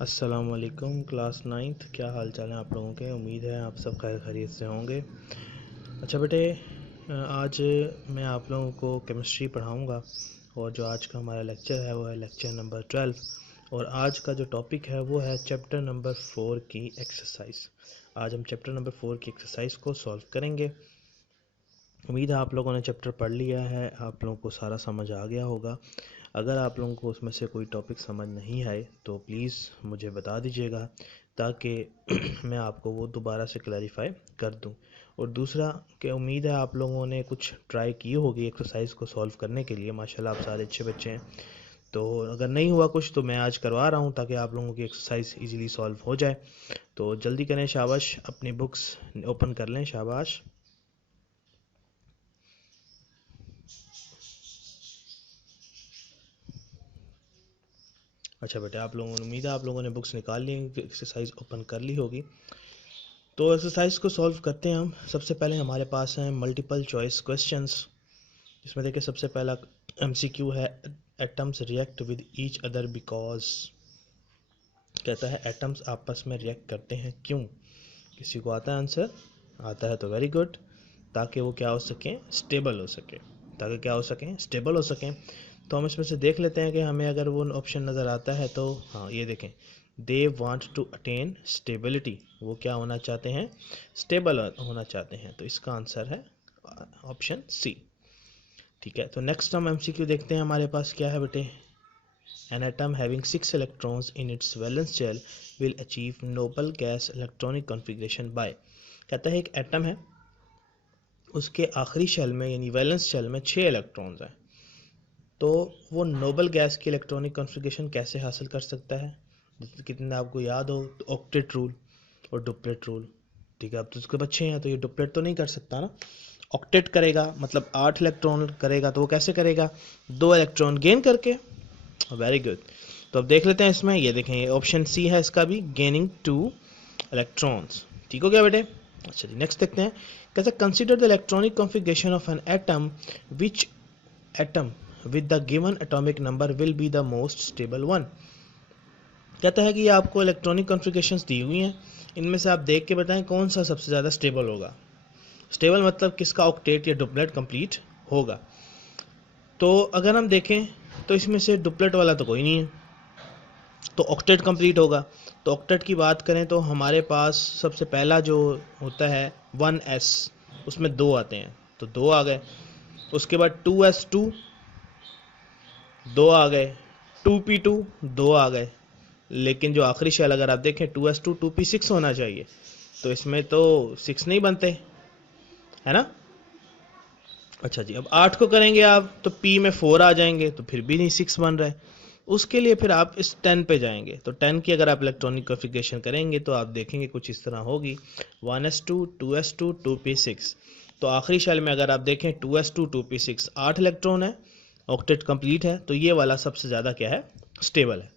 अस्सलामुअलैकुम class 9th। क्या हाल चाल है आप लोगों के। उम्मीद है आप सब खैर खैरियत से होंगे। अच्छा बेटे, आज मैं आप लोगों को केमिस्ट्री पढ़ाऊंगा और जो आज का हमारा लेक्चर है वो है लेक्चर नंबर 12 और आज का जो टॉपिक है वो है चैप्टर नंबर 4 की एक्सरसाइज। आज हम चैप्टर नंबर 4 की एक्सरसाइज को सॉल्व करेंगे। उम्मीद है आप लोगों ने चैप्टर पढ़ लिया है, आप लोगों को सारा समझ आ गया होगा। अगर आप लोगों को उसमें से कोई टॉपिक समझ नहीं आए तो प्लीज़ मुझे बता दीजिएगा ताकि मैं आपको वो दोबारा से क्लैरिफाई कर दूं। और दूसरा कि उम्मीद है आप लोगों ने कुछ ट्राई की होगी एक्सरसाइज को सॉल्व करने के लिए। माशाल्लाह आप सारे अच्छे बच्चे हैं। तो अगर नहीं हुआ कुछ तो मैं आज करवा रहा हूं ताकि आप लोगों की एक्सरसाइज इजीली सॉल्व हो जाए। तो जल्दी करें, शाबाश, अपनी बुक्स ओपन कर लें, शाबाश। अच्छा बेटे, आप लोगों ने उम्मीद है आप लोगों ने बुक्स निकाल ली, एक्सरसाइज ओपन कर ली होगी। तो एक्सरसाइज को सॉल्व करते हैं हम। सबसे पहले हमारे पास हैं मल्टीपल चॉइस क्वेश्चंस, जिसमें देखिए सबसे पहला एमसीक्यू है atoms react with each other because. कहता है एटम्स आपस में रिएक्ट करते हैं क्यों। किसी को आता है आंसर? आता है तो वेरी गुड। ताकि वो क्या हो सकें, स्टेबल हो सके। ताकि क्या हो सकें, स्टेबल हो सकें। तो हम इसमें से देख लेते हैं कि हमें अगर वो ऑप्शन नज़र आता है तो हाँ, ये देखें, they want to attain stability. वो क्या होना चाहते हैं, स्टेबल होना चाहते हैं। तो इसका आंसर है ऑप्शन सी। ठीक है, तो नेक्स्ट हम एमसीक्यू देखते हैं हमारे पास क्या है बेटे। An atom having 6 electrons in its valence shell will achieve noble gas electronic configuration by। कहता है एक एटम है, उसके आखिरी शेल में यानी वैलेंस शेल में 6 इलेक्ट्रॉन्स हैं, तो वो नोबल गैस की इलेक्ट्रॉनिक कॉन्फ़िगरेशन कैसे हासिल कर सकता है। कितने आपको याद हो तो ऑक्टेट रूल और डुप्लेट रूल। ठीक है, अब तो उसके बच्चे हैं तो ये डुप्लेट तो नहीं कर सकता ना। ऑक्टेट करेगा मतलब 8 इलेक्ट्रॉन करेगा, तो वो कैसे करेगा, 2 इलेक्ट्रॉन गेन करके। Very good. तो अब देख लेते हैं इसमें, ये देखें ये ऑप्शन सी है इसका भी, गेनिंग 2 इलेक्ट्रॉन्स। ठीक हो गया बेटे। अच्छा जी, नेक्स्ट देखते हैं। कैसे consider the electronic configuration of an atom which atom with the given atomic number will be the most stable one. कहता है कि ये आपको इलेक्ट्रॉनिक कॉन्फ़िगरेशंस दी हुई हैं, इनमें से आप देख के बताएं कौन सा सबसे ज़्यादा स्टेबल होगा। स्टेबल मतलब किसका ऑक्टेट या डुप्लेट कंप्लीट होगा। तो अगर हम देखें तो इसमें से डुप्लेट वाला तो कोई नहीं है, तो ऑक्टेट कंप्लीट होगा। तो ऑक्टेट की बात करें तो हमारे पास सबसे पहला जो होता है 1s, उसमें 2 आते हैं, तो 2 आ गए। उसके बाद 2s2 2 आ गए, 2p2 2 आ गए। लेकिन जो आखिरी शेल अगर आप देखें 2s2 2p6 होना चाहिए, तो इसमें तो 6 नहीं बनते, है ना। अच्छा जी, अब 8 को करेंगे आप तो p में 4 आ जाएंगे, तो फिर भी नहीं 6 बन रहा है। उसके लिए फिर आप इस 10 पे जाएंगे, तो 10 की अगर आप इलेक्ट्रॉनिक कॉन्फ़िगरेशन करेंगे तो आप देखेंगे कुछ इस तरह होगी, 1s2 2s2 2p6। तो आखिरी शेल में अगर आप देखें 2s2 2p6 8 इलेक्ट्रॉन है, ऑक्टेट कंप्लीट है, तो ये वाला सबसे ज़्यादा क्या है, स्टेबल है।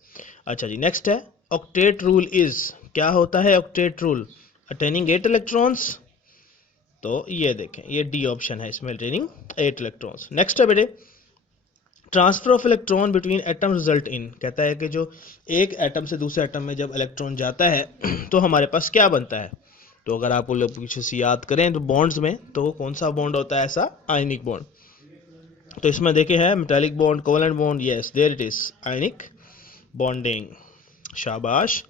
अच्छा जी, नेक्स्ट है ऑक्टेट रूल इज, क्या होता है ऑक्टेट रूल, अटेनिंग 8 इलेक्ट्रॉन्स। तो ये देखें ये डी ऑप्शन है इसमें, अटेनिंग 8 इलेक्ट्रॉन्स। नेक्स्ट है बेटे, transfer of electron between atom result in. कहता है कि जो एक एटम से दूसरे एटम में जब इलेक्ट्रॉन जाता है तो हमारे पास क्या बनता है। तो अगर आप पीछे से याद करें तो बॉन्ड्स में तो कौन सा बॉन्ड होता है ऐसा, आयनिक बॉन्ड। तो इसमें देखे है metallic bond, covalent bond, yes there it is, ionic bonding, शाबाश।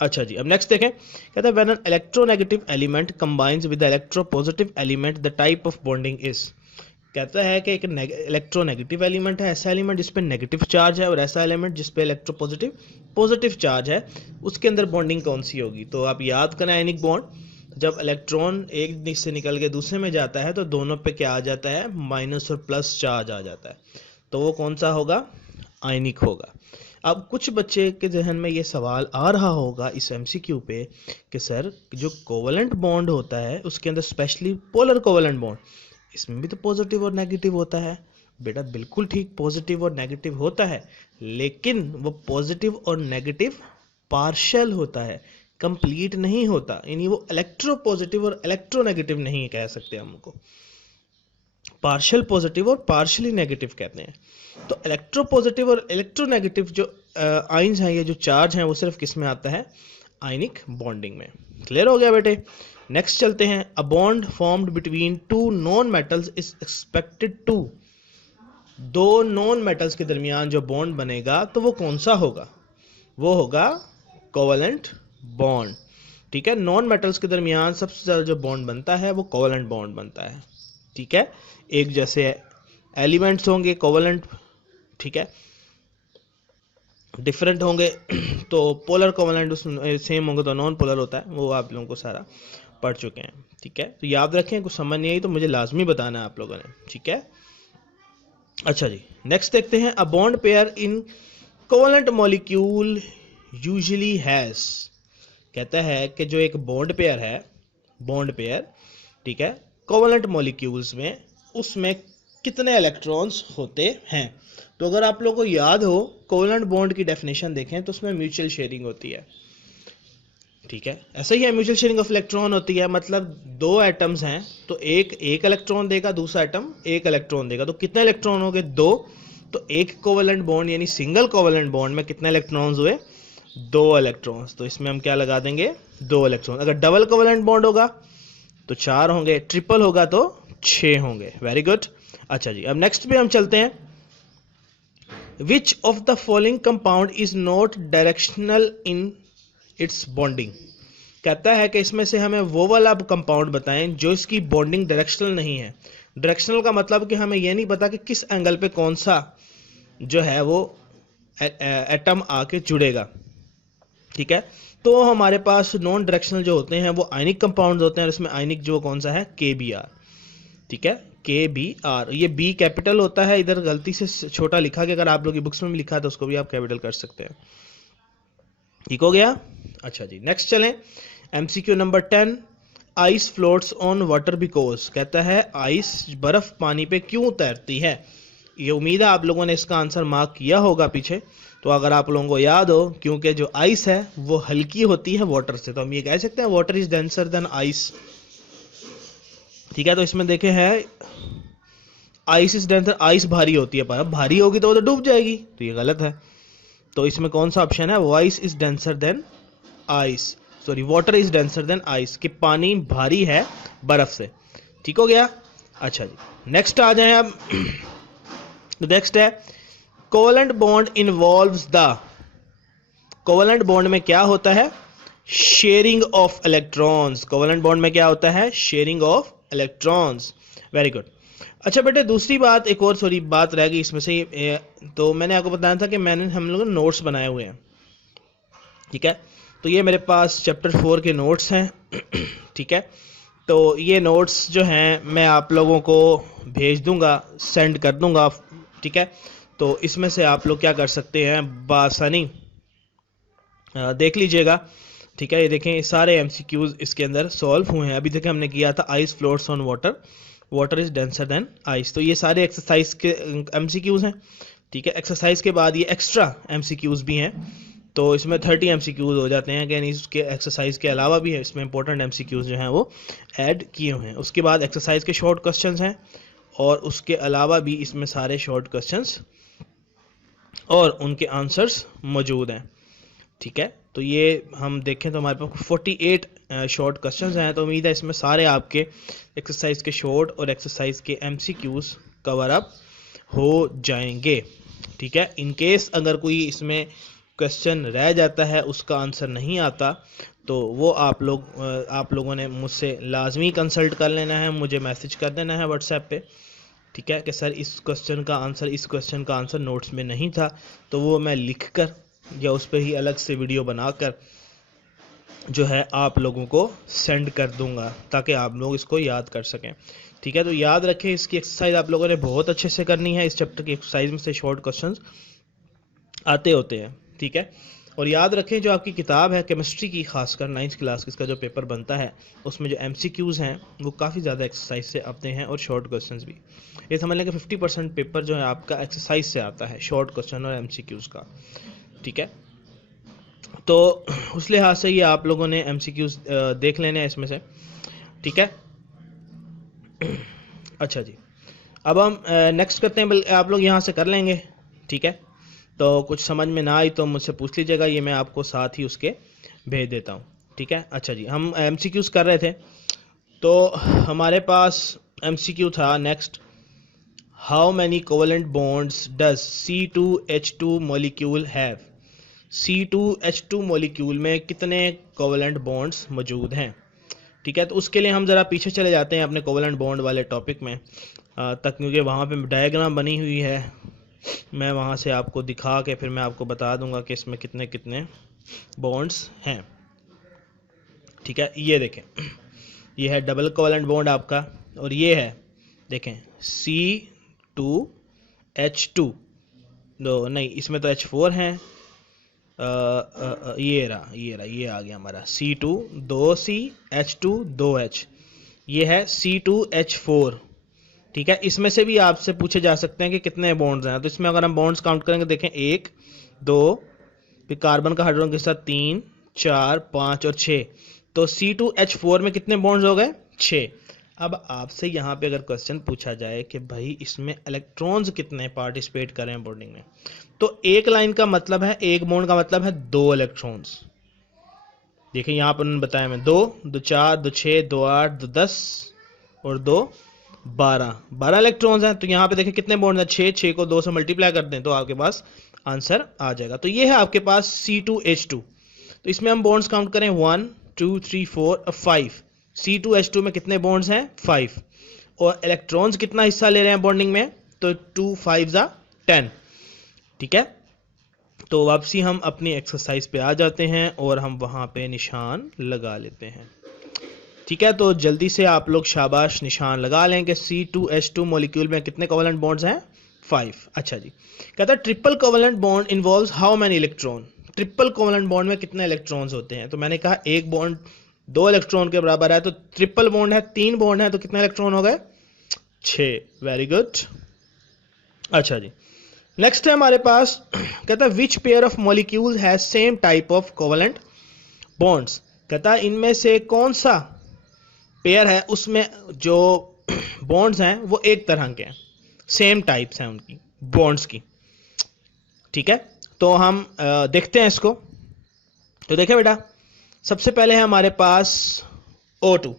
अच्छा जी, अब नेक्स्ट देखें। कहता है when an electronegative element combines with the electropositive element the type of bonding is. कहता है कि एक इलेक्ट्रोनेगेटिव एलिमेंट है, ऐसा एलिमेंट जिस पे नेगेटिव चार्ज है, और ऐसा एलिमेंट जिस पे इलेक्ट्रोपॉजिटिव पॉजिटिव चार्ज है, उसके अंदर बॉन्डिंग कौन सी होगी। तो आप याद करें आयनिक बॉन्ड, जब इलेक्ट्रॉन एक से निकल के दूसरे में जाता है तो दोनों पे क्या आ जाता है, माइनस और प्लस चार्ज आ जाता है, तो वो कौन सा होगा, आयनिक होगा। अब कुछ बच्चे के जहन में ये सवाल आ रहा होगा इस एमसीक्यू पे कि सर जो कोवेलेंट बॉन्ड होता है उसके अंदर स्पेशली पोलर कोवेलेंट बॉन्ड, इसमें भी तो पॉजिटिव और नेगेटिव होता है। बेटा बिल्कुल ठीक, पॉजिटिव और नेगेटिव होता है, लेकिन वो पॉजिटिव और नेगेटिव पार्शियल होता है, कंप्लीट नहीं होता। यानी वो इलेक्ट्रो पॉजिटिव और इलेक्ट्रो नेगेटिव नहीं कह सकते हमको, पार्शियल पॉजिटिव और पार्शियली नेगेटिव कहते हैं। तो इलेक्ट्रो पॉजिटिव और इलेक्ट्रो नेगेटिव जो आइंस हैं, ये जो चार्ज हैं वो सिर्फ किस में आता है, आयनिक बॉन्डिंग में। क्लियर हो गया बेटे। नेक्स्ट चलते हैं, a bond formed between two non metals is expected to, दो नॉन मेटल्स के दरमियान जो बॉन्ड बनेगा तो वो कौन सा होगा, वो होगा कोवेलेंट बॉन्ड। ठीक है, नॉन मेटल्स के दरमियान सबसे ज़्यादा जो बॉन्ड बनता है वो कोवेलेंट बॉन्ड बनता है। ठीक है, एक जैसे एलिमेंट्स होंगे कोवेलेंट, ठीक है, डिफरेंट होंगे तो पोलर कोवेलेंट सेम होंगे तो नॉन पोलर होता है, वो आप लोगों को सारा पढ़ चुके हैं। ठीक है, तो याद रखें, कुछ समझ नहीं आई तो मुझे लाजमी बताना है आप लोगों ने। ठीक है, अच्छा जी, नेक्स्ट देखते हैं, a bond pair in covalent molecule usually has, कहता है कि जो एक बॉन्ड पेयर है, बॉन्ड पेयर, ठीक है, कोवेलेंट मॉलिक्यूल्स में, उसमें कितने इलेक्ट्रॉन्स होते हैं। तो अगर आप लोगों को याद हो, कोवेलेंट बॉन्ड की डेफिनेशन देखें तो उसमें म्यूचुअल शेयरिंग होती है। ठीक है, ऐसा ही है, म्यूचुअल शेयरिंग ऑफ इलेक्ट्रॉन होती है, मतलब दो एटम्स हैं तो एक इलेक्ट्रॉन देगा, दूसरा एटम एक इलेक्ट्रॉन देगा, तो कितने इलेक्ट्रॉन हो गए, दो। तो एक कोवेलेंट बॉन्ड यानी सिंगल कोवेलेंट बॉन्ड में कितने इलेक्ट्रॉन्स हुए, दो इलेक्ट्रॉन्स। तो इसमें हम क्या लगा देंगे, दो इलेक्ट्रॉन। अगर डबल कोवेलेंट बॉन्ड होगा तो 4 होंगे, ट्रिपल होगा तो 6 होंगे। Very good. अच्छा जी, अब नेक्स्ट पे हम चलते हैं, which of the following compound is not directional in its bonding, कहता है कि इसमें से हमें वो वाला कंपाउंड बताएं जो इसकी बॉन्डिंग डायरेक्शनल नहीं है। डायरेक्शनल का मतलब कि हमें यह नहीं पता कि किस एंगल पे कौन सा जो है वो एटम आके जुड़ेगा। ठीक है, तो हमारे पास नॉन डायरेक्शनल जो होते हैं वो आयनिक कंपाउंड होते हैं, और इसमें आयनिक जो कौन सा है, KBr। ठीक है, KBr, ये बी कैपिटल होता है, इधर गलती से छोटा लिखा कि अगर आप लोग की बुक्स में भी लिखा है तो उसको भी आप कैपिटल कर सकते हैं। ठीक हो गया। अच्छा जी, नेक्स्ट चलें, MCQ number 10, ice floats on water because, कहता है आइस, बर्फ पानी पे क्यों तैरती है। ये उम्मीद है आप लोगों ने इसका आंसर मार्क किया होगा पीछे। तो अगर आप लोगों को याद हो, क्योंकि जो आइस है वो हल्की होती है वाटर से, तो हम ये कह सकते हैं water is denser then ice. ठीक है, तो इसमें देखे हैं आइस इज डेंसर, आइस भारी होती है, पर भारी होगी तो वो तो डूब जाएगी, तो ये गलत है। तो इसमें कौन सा ऑप्शन है, vice is denser then ice, sorry water is denser then ice, कि पानी भारी है बर्फ से। ठीक हो गया। अच्छा जी, नेक्स्ट आ जाए अब। नेक्स्ट है, covalent bond involves the, covalent bond में क्या होता है, sharing of electrons. Covalent bond में क्या होता है, sharing of electrons. Very good. अच्छा बेटे, दूसरी बात, एक और सॉरी बात रह गई इसमें से, तो मैंने आपको बताया था कि हम लोग नोट्स बनाए हुए हैं। ठीक है, तो ये मेरे पास चैप्टर 4 के नोट्स हैं। ठीक है, तो ये नोट्स जो हैं मैं आप लोगों को भेज दूंगा, सेंड कर दूंगा। ठीक है, तो इसमें से आप लोग क्या कर सकते हैं, बासानी देख लीजिएगा। ठीक है, ये देखें, सारे MCQs इसके अंदर सॉल्व हुए हैं। अभी देखें हमने किया था ice floats on water, water is denser then ice, तो ये सारे एक्सरसाइज के MCQs हैं। ठीक है, एक्सरसाइज के बाद ये एक्स्ट्रा MCQs भी हैं, तो इसमें 30 MCQs हो जाते हैं। यानी इसके एक्सरसाइज के अलावा भी है, इसमें इंपॉर्टेंट MCQs जो हैं वो ऐड किए हुए हैं। उसके बाद एक्सरसाइज के शॉर्ट क्वेश्चंस हैं, और उसके अलावा भी इसमें सारे शॉर्ट क्वेश्चंस और उनके आंसर्स मौजूद हैं। ठीक है, तो ये हम देखें तो हमारे पास 48 शॉर्ट क्वेश्चंस हैं, तो उम्मीद है इसमें सारे आपके एक्सरसाइज के शॉर्ट और एक्सरसाइज के MCQs कवर अप हो जाएंगे। ठीक है, इन केस अगर कोई इसमें क्वेश्चन रह जाता है, उसका आंसर नहीं आता, तो वो आप लोगों ने मुझसे लाजमी कंसल्ट कर लेना है, मुझे मैसेज कर देना है व्हाट्सएप पे। ठीक है, कि सर इस क्वेश्चन का आंसर, इस क्वेश्चन का आंसर नोट्स में नहीं था, तो वो मैं लिख कर या उस पर ही अलग से वीडियो बनाकर जो है आप लोगों को सेंड कर दूंगा, ताकि आप लोग इसको याद कर सकें। ठीक है, तो याद रखें, इसकी एक्सरसाइज आप लोगों ने बहुत अच्छे से करनी है। इस चैप्टर की एक्सरसाइज में से शॉर्ट क्वेश्चंस आते होते हैं। ठीक है, और याद रखें, जो आपकी किताब है केमिस्ट्री की, खासकर 9th क्लास इसका जो पेपर बनता है, उसमें जो MCQs हैं वो काफ़ी ज़्यादा एक्सरसाइज से आते हैं, और शॉर्ट क्वेश्चंस भी। ये समझ लें कि 50% पेपर जो है आपका एक्सरसाइज से आता है, शॉर्ट क्वेश्चन और MCQs का। ठीक है, तो उस लिहाज से ये आप लोगों ने MCQs देख लेने हैं इसमें से। ठीक है, अच्छा जी, अब हम नेक्स्ट करते हैं, आप लोग यहाँ से कर लेंगे। ठीक है, तो कुछ समझ में ना आई तो मुझसे पूछ लीजिएगा, ये मैं आपको साथ ही उसके भेज देता हूँ, ठीक है। अच्छा जी, हम MCQs कर रहे थे, तो हमारे पास MCQ था next, how many covalent bonds does C2H2 molecule have. C2H2 molecule में कितने कोवेलेंट बॉन्ड्स मौजूद हैं, ठीक है। तो उसके लिए हम ज़रा पीछे चले जाते हैं अपने कोवेलेंट बॉन्ड वाले टॉपिक में तक, क्योंकि वहाँ पे डायग्राम बनी हुई है, मैं वहाँ से आपको दिखा के फिर मैं आपको बता दूंगा कि इसमें कितने कितने बॉन्ड्स हैं, ठीक है। ये देखें, ये है डबल कोवेलेंट बॉन्ड आपका, और ये है देखें C2H2, दो नहीं, इसमें तो H4 हैं, ये ये आ गया हमारा C2 2C H2 2H, ये है C2H4, ठीक है। इसमें से भी आपसे पूछे जा सकते हैं कि कितने बॉन्ड्स हैं, तो इसमें अगर हम बॉन्ड्स काउंट करेंगे, देखें 1 2, फिर कार्बन का हाइड्रोजन के साथ 3 4 5 और 6, तो C2H4 में कितने बॉन्ड्स हो गए, 6। अब आपसे यहाँ पे अगर क्वेश्चन पूछा जाए कि भाई इसमें इलेक्ट्रॉन्स कितने पार्टिसिपेट करें बॉन्डिंग में, तो एक लाइन का मतलब है, एक बॉन्ड का मतलब है 2 इलेक्ट्रॉन्स। देखिए यहाँ पर उन्होंने बताया, मैं 2 2 4 2 6 2 8 2 10 और 2 12 इलेक्ट्रॉन्स हैं। तो यहाँ पे देखिए कितने बॉन्ड हैं, 6 को 2 से मल्टीप्लाई कर दें तो आपके पास आंसर आ जाएगा। तो ये है आपके पास C2H2। तो इसमें हम बॉन्ड्स काउंट करें 1 2 3 4 और 5। C2H2 में कितने बॉन्ड्स हैं, 5, और इलेक्ट्रॉन्स कितना हिस्सा ले रहे हैं बॉन्डिंग में, तो 2 5 10, ठीक है। तो वापसी हम अपनी एक्सरसाइज पे आ जाते हैं और हम वहाँ पे निशान लगा लेते हैं, ठीक है। तो जल्दी से आप लोग शाबाश निशान लगा लें कि C2H2 मॉलिक्यूल में कितने कोवेलेंट बॉन्ड्स हैं, 5। अच्छा जी, कहता है triple covalent bond involves how many electron. Triple covalent bond में कितने इलेक्ट्रॉन्स होते हैं, तो मैंने कहा एक बॉन्ड 2 इलेक्ट्रॉन के बराबर है, तो ट्रिपल बॉन्ड है, 3 बॉन्ड है, तो कितने इलेक्ट्रॉन हो गए, 6। Very good. अच्छा जी, नेक्स्ट है हमारे पास, कहता है which pair of molecule has same type of covalent bonds. कहता है इनमें से कौन सा पेयर है उसमें जो बॉन्ड्स हैं वो एक तरह के हैं, सेम टाइप्स हैं उनकी बॉन्ड्स की, ठीक है। तो हम देखते हैं इसको। तो देखें बेटा, सबसे पहले है हमारे पास O2।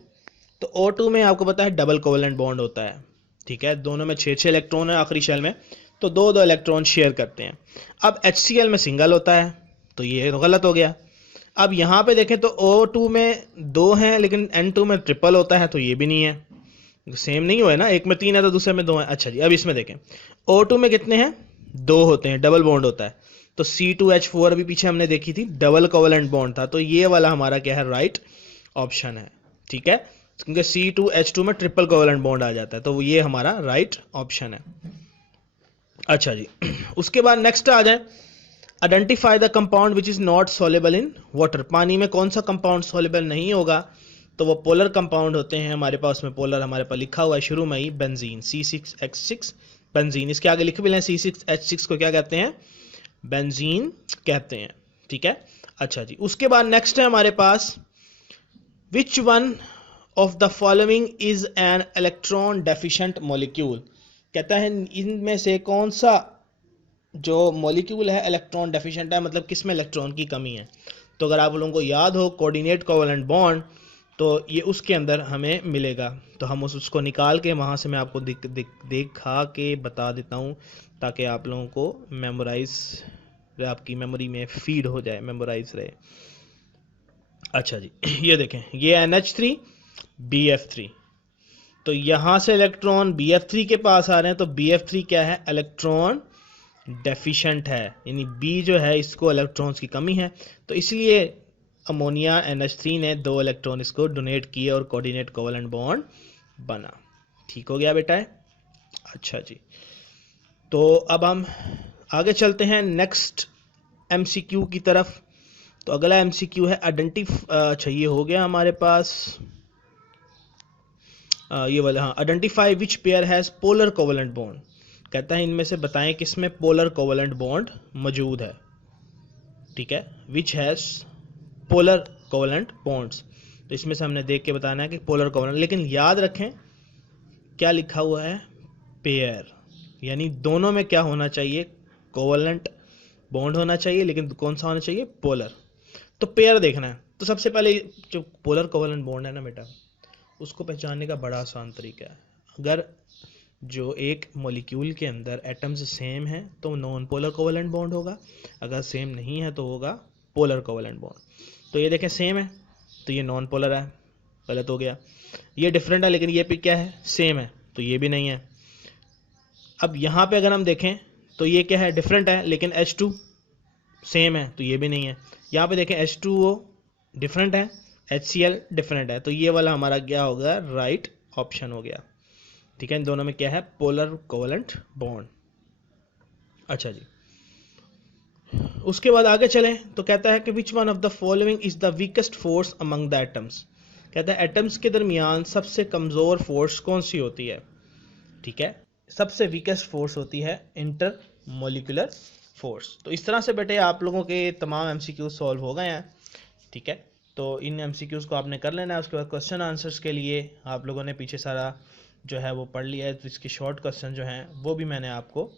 तो O2 में आपको पता है डबल कोवेलेंट बॉन्ड होता है, ठीक है। दोनों में 6 इलेक्ट्रॉन है आखिरी शेल में, तो 2 इलेक्ट्रॉन शेयर करते हैं। अब HCl में सिंगल होता है, तो ये तो गलत हो गया। अब यहाँ पे देखें तो O2 में 2 हैं, लेकिन N2 में ट्रिपल होता है, तो ये भी नहीं है, सेम नहीं हुआ ना, एक में 3 है तो दूसरे में 2 है। अच्छा जी, अब इसमें देखें O2 में कितने हैं, 2 होते हैं, डबल बॉन्ड होता है। तो C2H4 अभी पीछे हमने देखी थी, डबल कोवेलेंट बॉन्ड था, तो ये वाला हमारा क्या है, राइट ऑप्शन है, ठीक है, क्योंकि C2H2 में ट्रिपल कोवेलेंट बॉन्ड आ जाता है, तो ये हमारा राइट ऑप्शन है। अच्छा जी, उसके बाद नेक्स्ट आ जाए, identify the compound which is not soluble in water. पानी में कौन सा कंपाउंड सॉल्युबल नहीं होगा, तो वो पोलर कंपाउंड होते हैं हमारे पास में। पोलर हमारे पास लिखा हुआ है शुरू में ही, बेंजीन, C6H6 बेंजीन। इसके आगे लिखे भी लें, C6H6 को क्या कहते हैं, बेंजीन कहते हैं, ठीक है। अच्छा जी, उसके बाद नेक्स्ट है हमारे पास, which one of the following is an electron deficient molecule. कहता है इनमें से कौन सा जो मॉलिक्यूल है इलेक्ट्रॉन डेफिशिएंट है, मतलब किसमें इलेक्ट्रॉन की कमी है। तो अगर आप लोगों को याद हो कोऑर्डिनेट कोवेलेंट बॉन्ड, तो ये उसके अंदर हमें मिलेगा, तो हम उसको निकाल के वहाँ से मैं आपको दिखा के बता देता हूँ, ताकि आप लोगों को मेमोराइज, आपकी मेमोरी में फीड हो जाए, मेमोराइज रहे। अच्छा जी, ये देखें, ये NH3 BF3, तो यहाँ से इलेक्ट्रॉन BF3 के पास आ रहे हैं, तो BF3 क्या है, इलेक्ट्रॉन डेफिशिएंट है, यानी B जो है इसको इलेक्ट्रॉन्स की कमी है, तो इसलिए अमोनिया NH3 ने 2 इलेक्ट्रॉन इसको डोनेट किए और कोऑर्डिनेट कोवेलेंट बॉन्ड बना। ठीक हो गया बेटा। अच्छा जी, तो अब हम आगे चलते हैं नेक्स्ट MCQ की तरफ। तो अगला MCQ है अच्छा ये हो गया हमारे पास ये वाला, हाँ, identify which pair has polar covalent bond. कहता है इनमें से बताएं किसमें पोलर कोवेलेंट बॉन्ड मौजूद है। ठीक है, which has polar covalent bonds, तो इसमें से हमने देख के बताना है कि पोलर कोवेलेंट, लेकिन याद रखें क्या लिखा हुआ है, पेयर, यानी दोनों में क्या होना चाहिए, कोवेलेंट बॉन्ड होना चाहिए, लेकिन कौन सा होना चाहिए, पोलर। तो पेयर देखना है, तो सबसे पहले जो पोलर कोवेलेंट बॉन्ड है ना बेटा, उसको पहचानने का बड़ा आसान तरीका है। अगर जो एक मॉलिक्यूल के अंदर एटम्स सेम है तो नॉन पोलर कोवेलेंट बॉन्ड होगा, अगर सेम नहीं है तो होगा पोलर कोवेलेंट बॉन्ड। तो ये देखें सेम है तो ये नॉन पोलर है, गलत हो गया। ये डिफरेंट है लेकिन ये पे क्या है, सेम है, तो ये भी नहीं है। अब यहाँ पे अगर हम देखें तो ये क्या है, डिफरेंट है, लेकिन H2 सेम है, तो ये भी नहीं है। यहाँ पे देखें H2O डिफरेंट है, HCl डिफरेंट है, तो ये वाला हमारा क्या होगा, राइट ऑप्शन हो गया। ठीक है, इन दोनों में क्या है, पोलर कोवेलेंट बॉन्ड। अच्छा जी, उसके बाद आगे चलें तो कहता है कि विच one of the following is the weakest force among the atoms. कहता है एटम्स के दरमियान सबसे कमज़ोर फोर्स कौन सी होती है। ठीक है, सबसे वीकेस्ट फोर्स होती है इंटर मोलिकुलर फोर्स। तो इस तरह से बेटे आप लोगों के तमाम एमसीक्यूज सॉल्व हो गए हैं। ठीक है, तो इन एमसीक्यूज को आपने कर लेना है। उसके बाद क्वेश्चन आंसर्स के लिए आप लोगों ने पीछे सारा जो है वो पढ़ लिया है, तो इसके शॉर्ट क्वेश्चन जो हैं वो भी मैंने आपको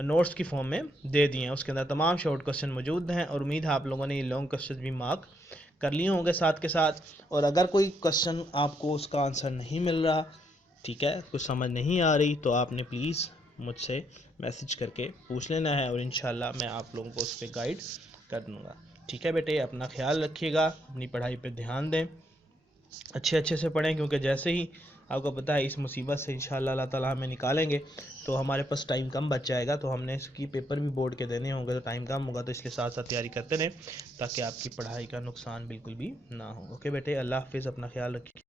नोट्स की फॉर्म में दे दिए हैं। उसके अंदर तमाम शॉर्ट क्वेश्चन मौजूद हैं और उम्मीद है आप लोगों ने ये लॉन्ग क्वेश्चन भी मार्क कर लिए होंगे साथ के साथ। और अगर कोई क्वेश्चन आपको उसका आंसर नहीं मिल रहा, ठीक है, कुछ समझ नहीं आ रही, तो आपने प्लीज़ मुझसे मैसेज करके पूछ लेना है और इंशाल्लाह मैं आप लोगों को उस पर गाइड कर दूँगा। ठीक है बेटे, अपना ख्याल रखिएगा, अपनी पढ़ाई पे ध्यान दें, अच्छे से पढ़ें, क्योंकि जैसे ही आपको पता है इस मुसीबत से इंशाल्लाह अल्लाह ताला हमें निकालेंगे तो हमारे पास टाइम कम बच जाएगा, तो हमने इसकी पेपर भी बोर्ड के देने होंगे तो टाइम कम होगा, तो इसलिए साथ साथ तैयारी करते रहें ताकि आपकी पढ़ाई का नुकसान बिल्कुल भी ना हो। ओके बेटे, अल्लाह हाफिज़, अपना ख्याल रखिए।